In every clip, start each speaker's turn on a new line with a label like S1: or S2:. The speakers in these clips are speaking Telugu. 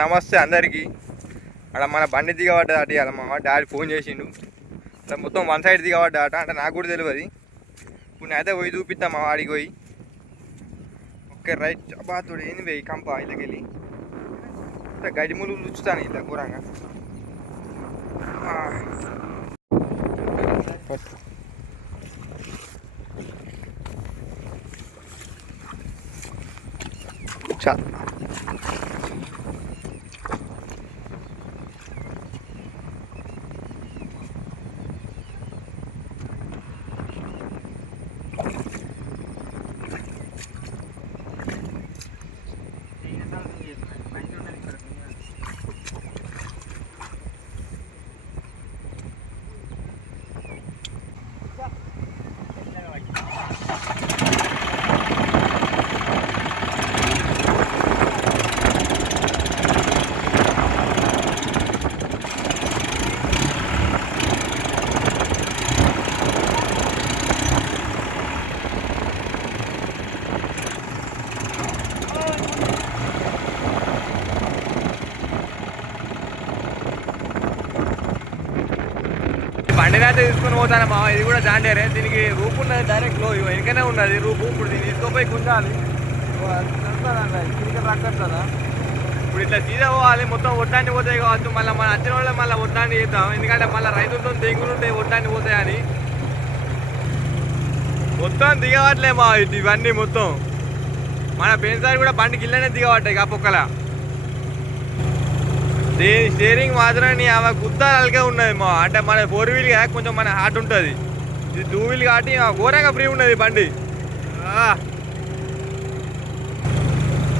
S1: నమస్తే అందరికీ. అక్కడ మన బండి దిగబడ్డ దాటి అలా మా డాడీ ఫోన్ చేసిండు. అలా మొత్తం వన్ సైడ్ దిగబడ్డాట అంటే. నాకు కూడా తెలియదు ఇప్పుడు నేనైతే పోయి చూపిద్దాం మా వాడికి పోయి. Okay right. బాతుడు ఏంది పోయి కంప ఇళ్ళకెళ్ళి ఇట్లా గడ్డి ముళ్ళు లుచ్చుతాను ఇట్లా ఘోరంగా. చాలా తీసుకొని పోతాను మా ఇది కూడా జాండేరే దీనికి రూపు ఉన్నది డైరెక్ట్లో. వెనకనే ఉన్నది రూపు. ఇప్పుడు దీన్ని తీసుకోపోయి గుంజాలి. ఇప్పుడు ఇట్లా సీదా పోవాలి. మొత్తం ఒడ్డాన్ని పోతాయి కావచ్చు. మళ్ళీ మన వచ్చిన వాళ్ళే మళ్ళీ ఒడ్డాన్ని చేద్దాం. ఎందుకంటే మళ్ళీ రైతులతో దిగులు ఉంటాయి ఒడ్డాన్ని పోతాయని. మొత్తం దిగవట్లే మా ఇవన్నీ మొత్తం. మన పెన్సారి కూడా బండికి ఇల్లనే దిగబట్టాయి ఆ పొక్కల. స్టీరింగ్ మాత్రం నీ ఆమె గుద్దాలకే ఉన్నది మా. అంటే మన ఫోర్ వీల్ కొంచెం మన హార్ట్ ఉంటుంది. ఇది టూ వీల్ కాబట్టి ఘోరంగా ఫ్రీ ఉన్నది బండి.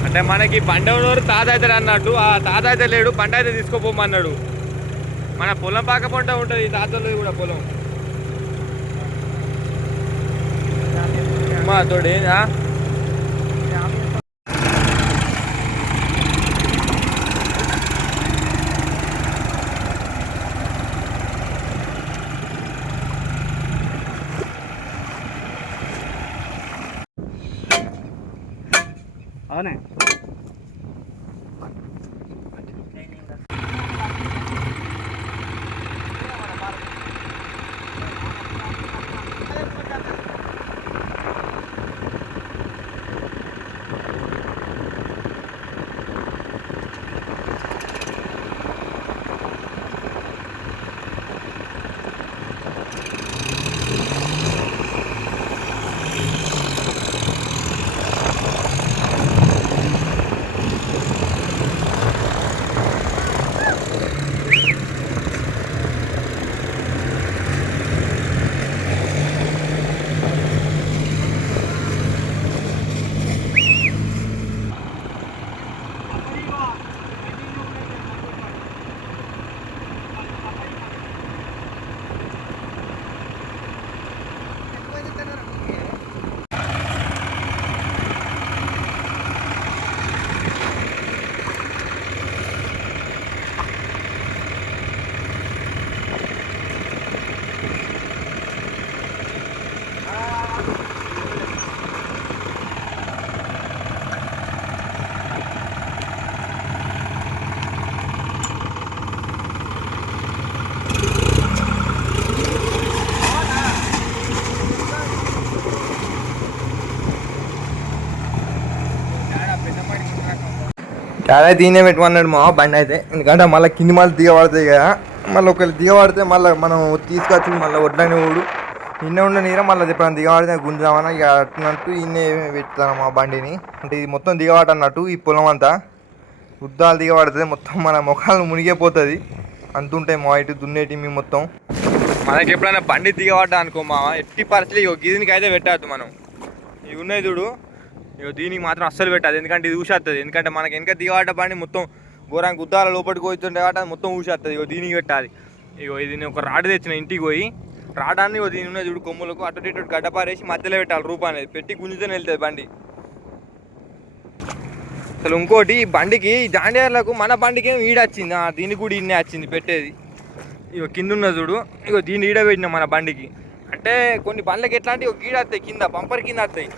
S1: అంటే మనకి బండి ఉన్నవారు తాత అవుతాడు అన్నట్టు ఆ తాత అయితే లేడు బండి అయితే తీసుకోపోమన్నాడు. మన పొలం పాక పంట ఉంటుంది ఈ తాతలు కూడా పొలం. మా తోడు ఏందా
S2: అవునా
S1: చాలా దీనే పెట్టుకున్నాడు మా బండి అయితే. ఎందుకంటే మళ్ళీ కింది మళ్ళీ దిగబడతాయి కదా. మళ్ళీ ఒకవేళ దిగబడితే మళ్ళీ మనం తీసుకొచ్చి మళ్ళీ వడ్లని ఊడు నిన్న ఉండే నీర మళ్ళీ ఎప్పుడైనా దిగబడితే గుంజామని ఇక అట్టినట్టు ఇన్నే పెడతాను మా బండిని. అంటే ఇది మొత్తం దిగబడి అన్నట్టు ఈ పొలం అంతా. ఉద్దాలు దిగబడుతుంది మొత్తం మన ముఖాలు మునిగిపోతుంది. అంతుంటాయి మా ఇటు దున్నేటి మీ మొత్తం. మనకి ఎప్పుడైనా బండి దిగబడ్డా అనుకో మా ఎట్టి పరిస్థితి ఇగో అయితే పెట్టద్దు మనం. ఇవి ఉన్నాయి చూడు. ఇగో దీనికి మాత్రం అస్సలు పెట్టదు. ఎందుకంటే ఇది ఊసేస్తుంది ఎందుకంటే మనకి వెనక దిగబడ్డ బండి మొత్తం ఘోరంగా గుద్దాల లోపలికి పోతుంటే కాబట్టి అది మొత్తం ఊసేస్తుంది ఇగో దీనికి పెట్టాలి. ఇగో ఇది నేను ఒక రాడ్ తెచ్చిన ఇంటికి పోయి రాడాన్ని ఇగో దీని ఉన్నది చూడు కొమ్ములకు అటు ఇటు గడ్డపారేసి మధ్యలో పెట్టాలి రూపా అనేది. పెట్టి గుంజుతూనే వెళ్తుంది బండి. అసలు ఇంకోటి ఈ బండికి జాండేర్లకు మన బండికి ఏం ఈడ వచ్చింది ఆ, దీనికి కూడా ఇన్నే వచ్చింది పెట్టేది. ఇగో కింద ఉన్న చూడు. ఇగో దీన్ని ఈడ పెట్టినాం మన బండికి. అంటే కొన్ని బండ్లకి ఎట్లాంటి ఒక గీడ వస్తాయి కింద పంపర్ కింద వస్తాయి.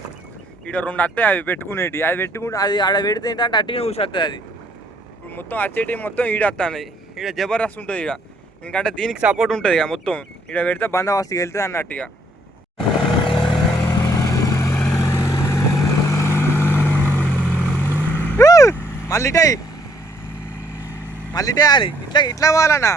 S1: ఈడ రెండు వస్తాయి అవి పెట్టుకునేటి. అది పెట్టుకుంటే అది ఆడ పెడితే ఏంటంటే అట్టిగా ఊసేస్తుంది అది. ఇప్పుడు మొత్తం వచ్చేటి మొత్తం ఈడ వస్తుంది ఈడ జబర్దస్త్ ఉంటుంది ఇక ఎందుకంటే దీనికి సపోర్ట్ ఉంటుంది ఇక మొత్తం. ఈడ పెడితే బందోబస్తుకి వెళ్తుంది అన్నట్టు ఇక. మళ్ళీ మళ్ళీ ఇట్లా ఇట్లా పోవాలన్నా.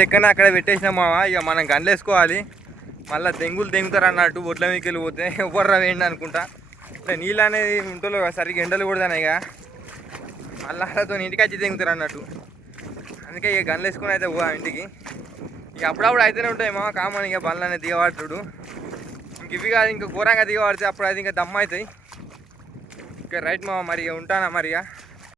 S1: అయితే ఎక్కడ అక్కడ పెట్టేసినాం మావా. ఇక మనం గండ్లేసుకోవాలి. వేసుకోవాలి మళ్ళీ దెంగులు దెంగుతారు అన్నట్టు ఒడ్ల మీదకి వెళ్ళిపోతే ఎవర్రా వేయండి అనుకుంటా. ఇట్లా నీళ్ళు అనేది ఉంటలో సరిగ్గా ఎండలు కూడా ఇక. మళ్ళీ వాళ్ళతో ఇంటికి వచ్చి దెంగుతారు అన్నట్టు. అందుకే ఇక గన్లు వేసుకొని అయితే పోవా ఇంటికి. ఇక అప్పుడప్పుడు అయితేనే ఉంటాయి మావా కామన్ ఇక బండ్లు అనేది దిగబడుతుడు. ఇంక ఇవి కాదు ఇంకా ఘోరంగా దిగబడితే అప్పుడు అది ఇంకా దమ్ అవుతాయి. ఇంకా రైట్ మావా మరి ఇక ఉంటానా మరి ఇక?